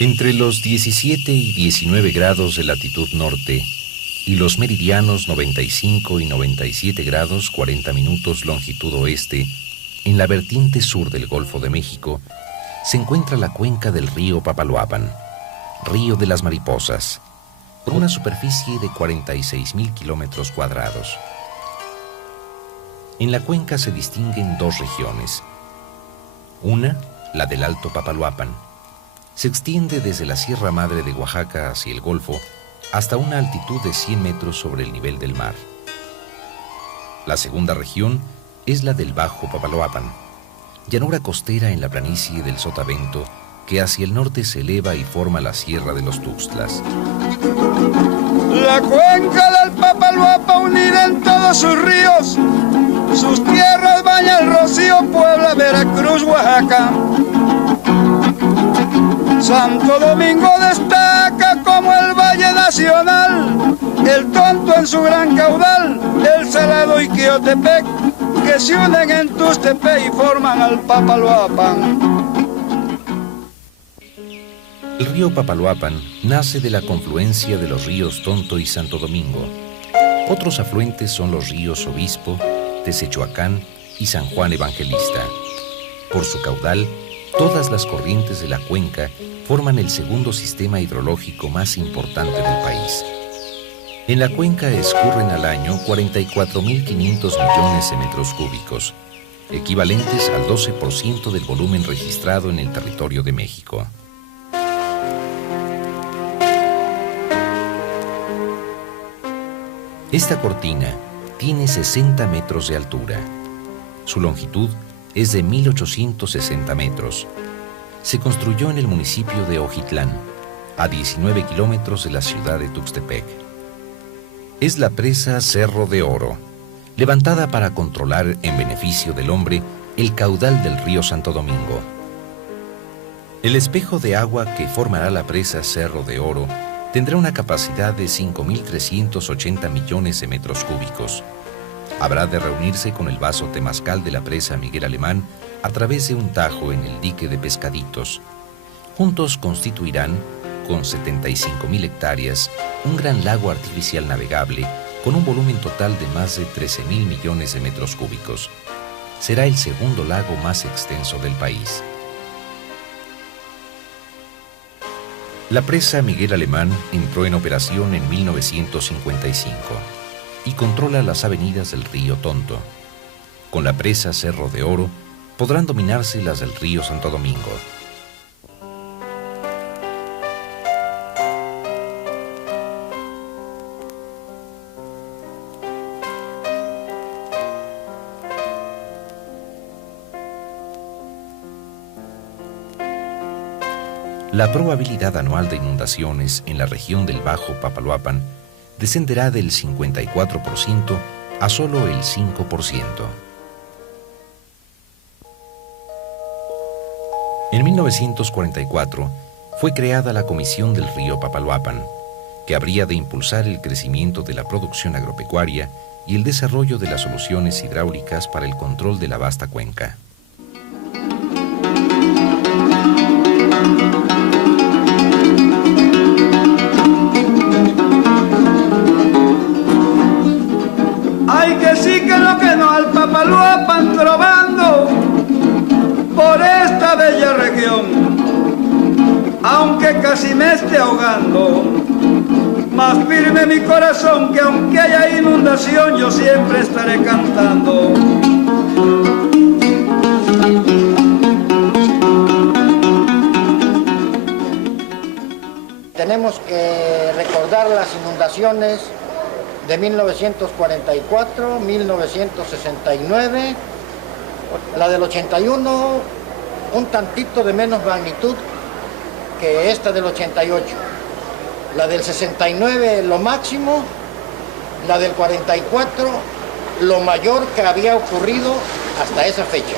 Entre los 17 y 19 grados de latitud norte y los meridianos 95 y 97 grados 40 minutos longitud oeste, en la vertiente sur del Golfo de México, se encuentra la cuenca del río Papaloapan, río de las mariposas, con una superficie de 46.000 kilómetros cuadrados. En la cuenca se distinguen dos regiones. Una, la del Alto Papaloapan, se extiende desde la Sierra Madre de Oaxaca hacia el Golfo hasta una altitud de 100 metros sobre el nivel del mar. La segunda región es la del Bajo Papaloapan, llanura costera en la planicie del Sotavento que hacia el norte se eleva y forma la Sierra de los Tuxtlas. La cuenca del Papaloapan unida en todos sus ríos, sus tierras baña el Rocío, Puebla, Veracruz, Oaxaca. Santo Domingo destaca como el Valle Nacional, el Tonto en su gran caudal, el Salado y Quiotepec, que se unen en Tuxtepec y forman al Papaloapan. El río Papaloapan nace de la confluencia de los ríos Tonto y Santo Domingo. Otros afluentes son los ríos Obispo, Tezechuacán y San Juan Evangelista. Por su caudal, todas las corrientes de la cuenca forman el segundo sistema hidrológico más importante del país. En la cuenca escurren al año 44.500 millones de metros cúbicos, equivalentes al 12% del volumen registrado en el territorio de México. Esta cortina tiene 60 metros de altura. Su longitud es de 1.860 metros. Se construyó en el municipio de Ojitlán, a 19 kilómetros de la ciudad de Tuxtepec. Es la presa Cerro de Oro, levantada para controlar en beneficio del hombre el caudal del río Santo Domingo. El espejo de agua que formará la presa Cerro de Oro tendrá una capacidad de 5.380 millones de metros cúbicos. Habrá de reunirse con el vaso Temazcal de la presa Miguel Alemán a través de un tajo en el dique de Pescaditos. Juntos constituirán, con 75.000 hectáreas, un gran lago artificial navegable con un volumen total de más de 13.000 millones de metros cúbicos. Será el segundo lago más extenso del país. La presa Miguel Alemán entró en operación en 1955 y controla las avenidas del río Tonto. Con la presa Cerro de Oro podrán dominarse las del río Santo Domingo. La probabilidad anual de inundaciones en la región del Bajo Papaloapan descenderá del 54% a solo el 5%. En 1944 fue creada la Comisión del Río Papaloapan, que habría de impulsar el crecimiento de la producción agropecuaria y el desarrollo de las soluciones hidráulicas para el control de la vasta cuenca. Papaloapan trovando por esta bella región, aunque casi me esté ahogando, más firme mi corazón que aunque haya inundación yo siempre estaré cantando. Tenemos que recordar las inundaciones de 1944, 1969, la del 81, un tantito de menos magnitud que esta del 88, la del 69 lo máximo, la del 44 lo mayor que había ocurrido hasta esa fecha.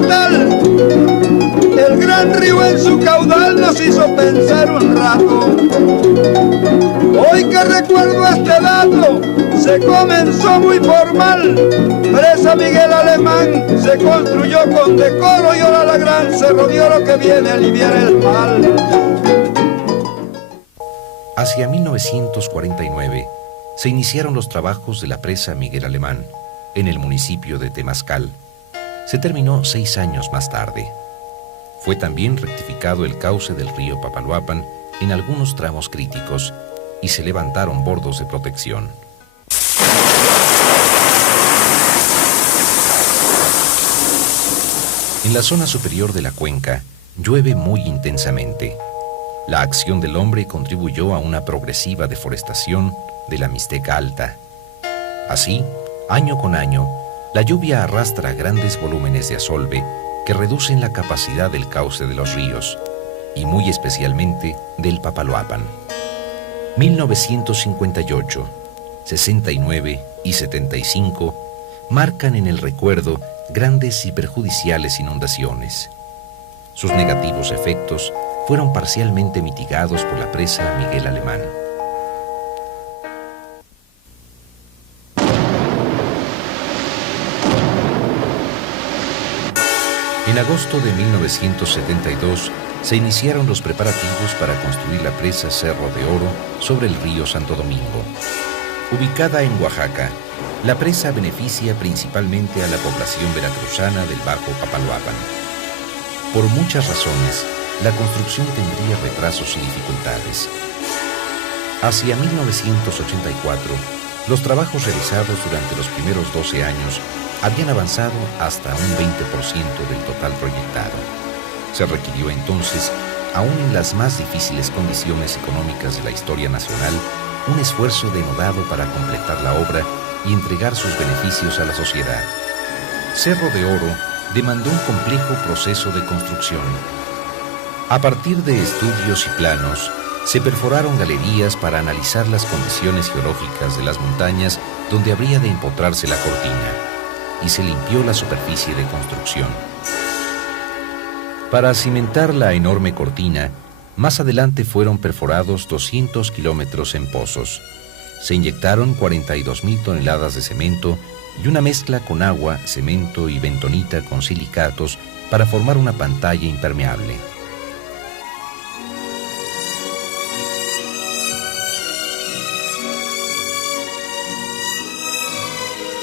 total. El gran río en su caudal nos hizo pensar un rato. Hoy que recuerdo este dato, se comenzó muy formal. Presa Miguel Alemán se construyó con decoro y ahora la gran Cerro de Oro que viene a aliviar el mal. Hacia 1949 se iniciaron los trabajos de la presa Miguel Alemán en el municipio de Temazcal. Se terminó 6 años más tarde. Fue también rectificado el cauce del río Papaloapan en algunos tramos críticos y se levantaron bordos de protección. En la zona superior de la cuenca llueve muy intensamente. La acción del hombre contribuyó a una progresiva deforestación de la Mixteca Alta. Así, año con año, la lluvia arrastra grandes volúmenes de asolve que reducen la capacidad del cauce de los ríos, y muy especialmente del Papaloapan. 1958, 69 y 75 marcan en el recuerdo grandes y perjudiciales inundaciones. Sus negativos efectos fueron parcialmente mitigados por la presa Miguel Alemán. En agosto de 1972 se iniciaron los preparativos para construir la presa Cerro de Oro sobre el río Santo Domingo. Ubicada en Oaxaca, la presa beneficia principalmente a la población veracruzana del Bajo Papaloapan. Por muchas razones, la construcción tendría retrasos y dificultades. Hacia 1984, los trabajos realizados durante los primeros 12 años habían avanzado hasta un 20% del total proyectado. Se requirió entonces, aún en las más difíciles condiciones económicas de la historia nacional, un esfuerzo denodado para completar la obra y entregar sus beneficios a la sociedad. Cerro de Oro demandó un complejo proceso de construcción. A partir de estudios y planos, se perforaron galerías para analizar las condiciones geológicas de las montañas donde habría de empotrarse la cortina, y se limpió la superficie de construcción. Para cimentar la enorme cortina, más adelante fueron perforados 200 kilómetros en pozos. Se inyectaron 42.000 toneladas de cemento y una mezcla con agua, cemento y bentonita con silicatos para formar una pantalla impermeable.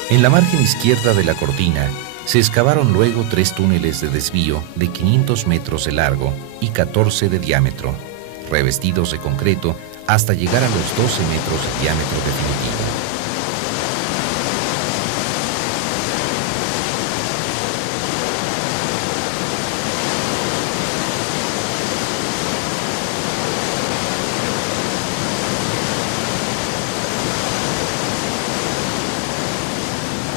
En la margen izquierda de la cortina se excavaron luego 3 túneles de desvío de 500 metros de largo y 14 de diámetro, revestidos de concreto hasta llegar a los 12 metros de diámetro definitivo.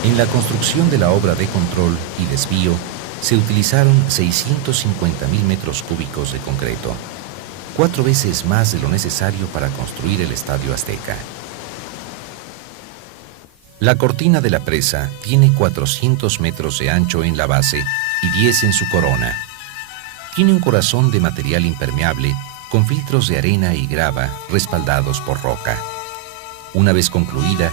En la construcción de la obra de control y desvío se utilizaron 650.000 metros cúbicos de concreto, 4 veces más de lo necesario para construir el Estadio Azteca. La cortina de la presa tiene 400 metros de ancho en la base y 10 en su corona. Tiene un corazón de material impermeable con filtros de arena y grava respaldados por roca. Una vez concluida,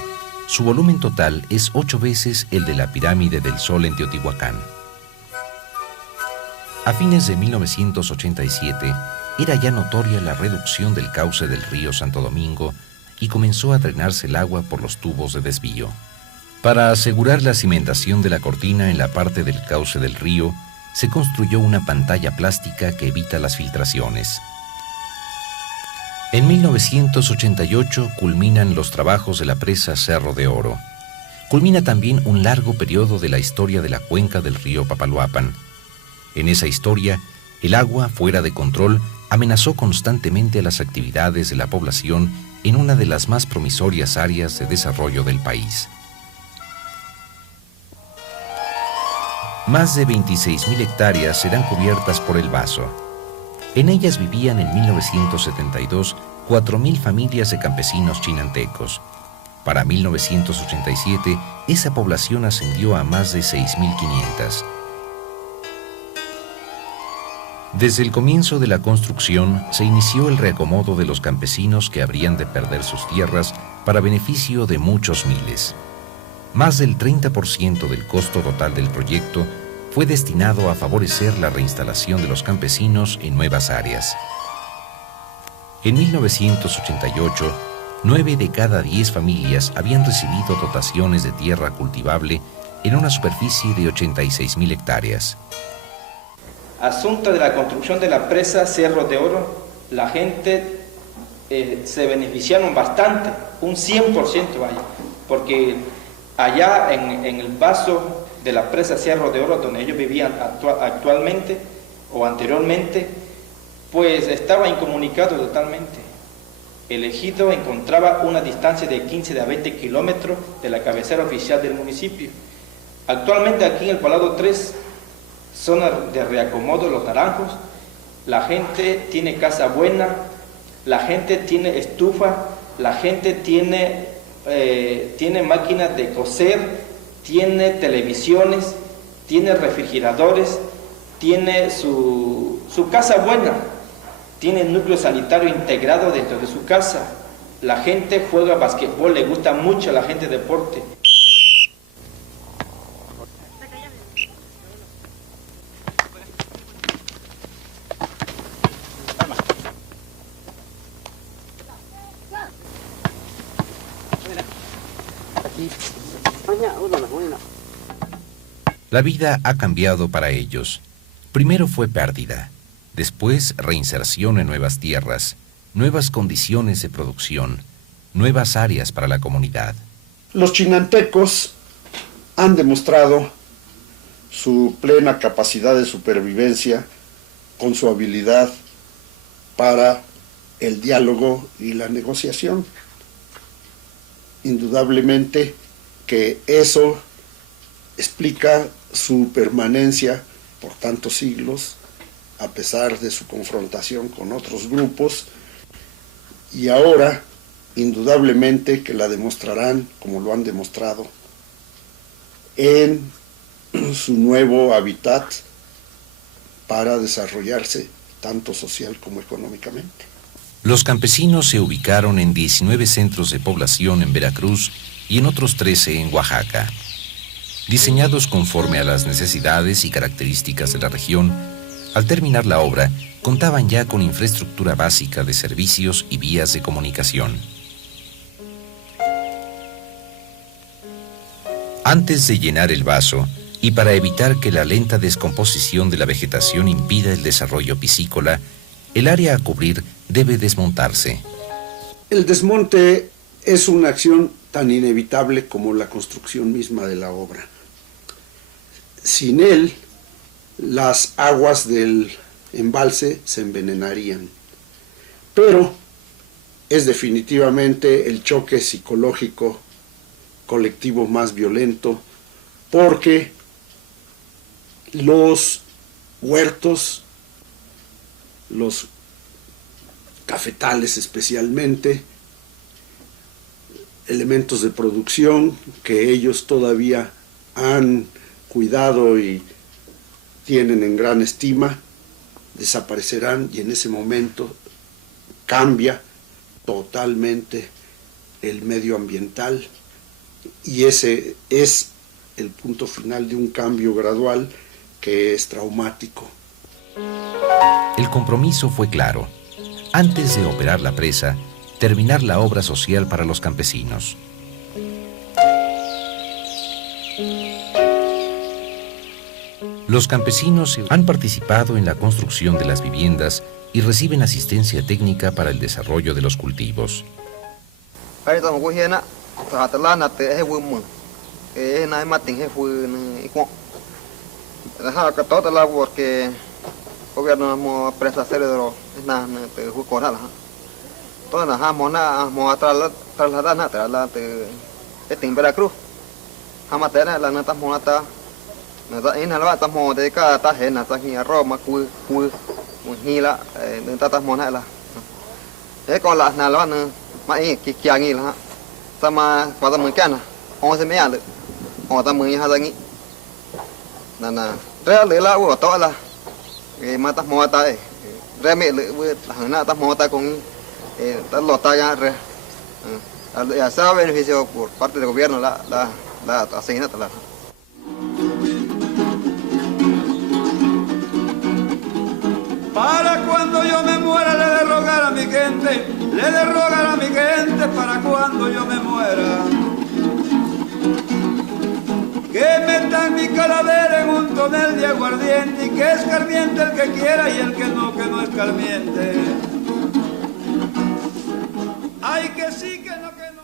su volumen total es 8 veces el de la pirámide del Sol en Teotihuacán. A fines de 1987, era ya notoria la reducción del cauce del río Santo Domingo y comenzó a drenarse el agua por los tubos de desvío. Para asegurar la cimentación de la cortina en la parte del cauce del río, se construyó una pantalla plástica que evita las filtraciones. En 1988 culminan los trabajos de la presa Cerro de Oro. Culmina también un largo periodo de la historia de la cuenca del río Papaloapan. En esa historia, el agua fuera de control amenazó constantemente a las actividades de la población en una de las más promisorias áreas de desarrollo del país. Más de 26.000 hectáreas serán cubiertas por el vaso. En ellas vivían en 1972 4.000 familias de campesinos chinantecos. Para 1987, esa población ascendió a más de 6.500. Desde el comienzo de la construcción se inició el reacomodo de los campesinos que habrían de perder sus tierras para beneficio de muchos miles. Más del 30% del costo total del proyecto fue destinado a favorecer la reinstalación de los campesinos en nuevas áreas. En 1988, 9 de cada 10 familias habían recibido dotaciones de tierra cultivable en una superficie de 86.000 hectáreas. Asunto de la construcción de la presa Cerro de Oro, la gente se beneficiaron bastante, un 100% vaya, porque allá en el vaso de la presa Cerro de Oro, donde ellos vivían actualmente o anteriormente, pues estaba incomunicado totalmente. El ejido encontraba una distancia de 15 a 20 kilómetros de la cabecera oficial del municipio. Actualmente aquí en el Poblado 3, zona de reacomodo Los Naranjos, la gente tiene casa buena, la gente tiene estufa, la gente tiene máquinas de coser, tiene televisiones, tiene refrigeradores, tiene su casa buena, tiene núcleo sanitario integrado dentro de su casa. La gente juega basquetbol, le gusta mucho a la gente deporte. La vida ha cambiado para ellos. Primero fue pérdida, después reinserción en nuevas tierras, nuevas condiciones de producción, nuevas áreas para la comunidad. Los chinantecos han demostrado su plena capacidad de supervivencia con su habilidad para el diálogo y la negociación. Indudablemente que eso explica su permanencia por tantos siglos, a pesar de su confrontación con otros grupos, y ahora, indudablemente, que la demostrarán, como lo han demostrado, en su nuevo hábitat para desarrollarse, tanto social como económicamente. Los campesinos se ubicaron en 19 centros de población en Veracruz y en otros 13 en Oaxaca. Diseñados conforme a las necesidades y características de la región, al terminar la obra, contaban ya con infraestructura básica de servicios y vías de comunicación. Antes de llenar el vaso, y para evitar que la lenta descomposición de la vegetación impida el desarrollo piscícola, el área a cubrir debe desmontarse. El desmonte es una acción tan inevitable como la construcción misma de la obra. Sin él, las aguas del embalse se envenenarían. Pero es definitivamente el choque psicológico colectivo más violento, porque los huertos, los cafetales especialmente, elementos de producción que ellos todavía han cuidado y tienen en gran estima, desaparecerán, y en ese momento cambia totalmente el medio ambiental, y ese es el punto final de un cambio gradual que es traumático. El compromiso fue claro. Antes de operar la presa, terminar la obra social para los campesinos. Los campesinos han participado en la construcción de las viviendas y reciben asistencia técnica para el desarrollo de los cultivos. Gobierno mo presa cerebro na te huko la toda na mona mo trasladar na te en Veracruz hamatera la nata monata na ina la ta mo de ka ta hena ta hi Roma ku hila tata mona la con la na la na mai ki ngi la sama pada mengkana 11 mea le o ta meng ha zangi na re le la wo to la matas moata reme las moata con lota ya ya sea beneficio por parte del gobierno la asignación. Para cuando yo me muera le de rogar a mi gente, le de rogar a mi gente para cuando yo me muera. Que metan mi calavera en un tonel de aguardiente y que escarmiente el que quiera y el que no escarmiente. Ay, que sí, que no, que no.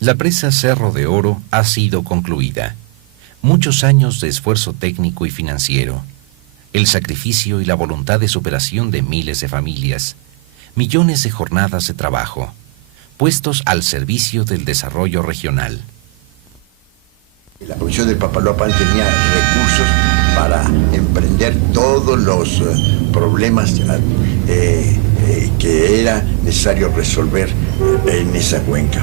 La presa Cerro de Oro ha sido concluida. Muchos años de esfuerzo técnico y financiero, el sacrificio y la voluntad de superación de miles de familias, millones de jornadas de trabajo, puestos al servicio del desarrollo regional. La Comisión del Papaloapan tenía recursos para emprender todos los problemas que era necesario resolver en esa cuenca.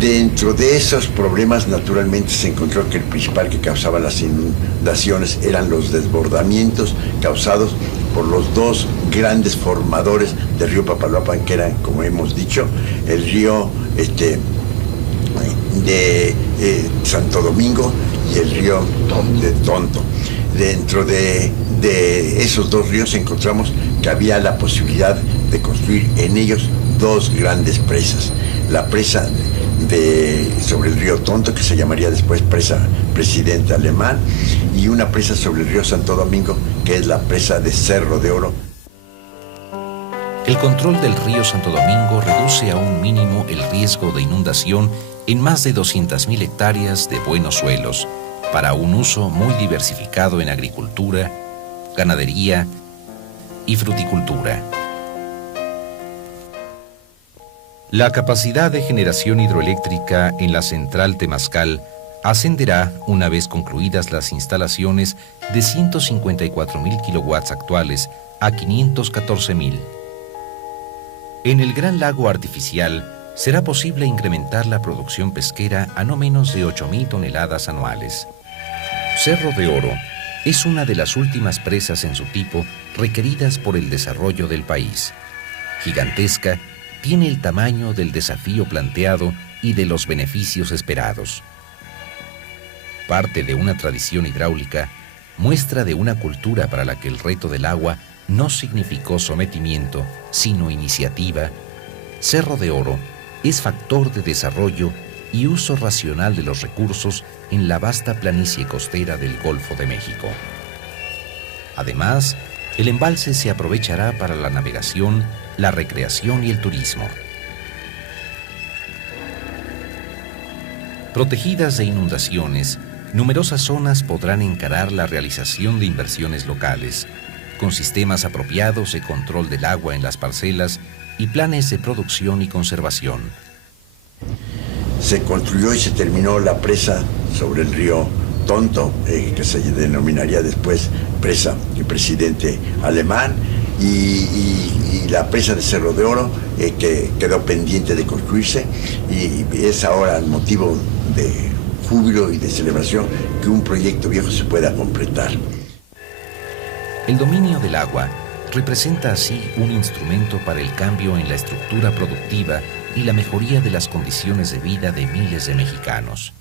Dentro de esos problemas, naturalmente, se encontró que el principal que causaba las inundaciones eran los desbordamientos causados por los dos grandes formadores del río Papaloapan, que eran, como hemos dicho, el río de Santo Domingo y el río de Tonto. Dentro de esos dos ríos encontramos que había la posibilidad de construir en ellos dos grandes presas. La presa sobre el río Tonto, que se llamaría después presa Presidente Alemán, y una presa sobre el río Santo Domingo, que es la presa de Cerro de Oro. El control del río Santo Domingo reduce a un mínimo el riesgo de inundación en más de 200.000 hectáreas de buenos suelos, para un uso muy diversificado en agricultura, ganadería y fruticultura. La capacidad de generación hidroeléctrica en la central Temazcal ascenderá, una vez concluidas las instalaciones, de 154.000 kilowatts actuales a 514.000. En el Gran Lago Artificial será posible incrementar la producción pesquera a no menos de 8.000 toneladas anuales. Cerro de Oro es una de las últimas presas en su tipo requeridas por el desarrollo del país. Gigantesca, tiene el tamaño del desafío planteado y de los beneficios esperados. Parte de una tradición hidráulica, muestra de una cultura para la que el reto del agua no significó sometimiento, sino iniciativa, Cerro de Oro es factor de desarrollo y uso racional de los recursos en la vasta planicie costera del Golfo de México. Además, el embalse se aprovechará para la navegación, la recreación y el turismo. Protegidas de inundaciones, numerosas zonas podrán encarar la realización de inversiones locales, con sistemas apropiados de control del agua en las parcelas y planes de producción y conservación. Se construyó y se terminó la presa sobre el río Tonto, que se denominaría después presa del Presidente Alemán, y la presa de Cerro de Oro, que quedó pendiente de construirse, y es ahora el motivo de júbilo y de celebración que un proyecto viejo se pueda completar. El dominio del agua representa así un instrumento para el cambio en la estructura productiva y la mejoría de las condiciones de vida de miles de mexicanos.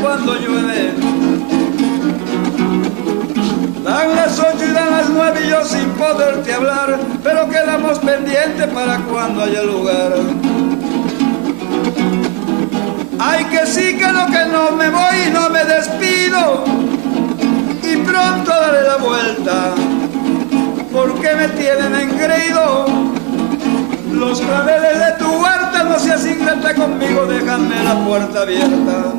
Cuando llueve, dan las 8 y dan las 9 y yo sin poderte hablar, pero quedamos pendientes para cuando haya lugar. Ay, que sí, que no me voy y no me despido, y pronto daré la vuelta, porque me tienen engreído los claveles de tu huerta. No seas ingrata conmigo, déjame la puerta abierta.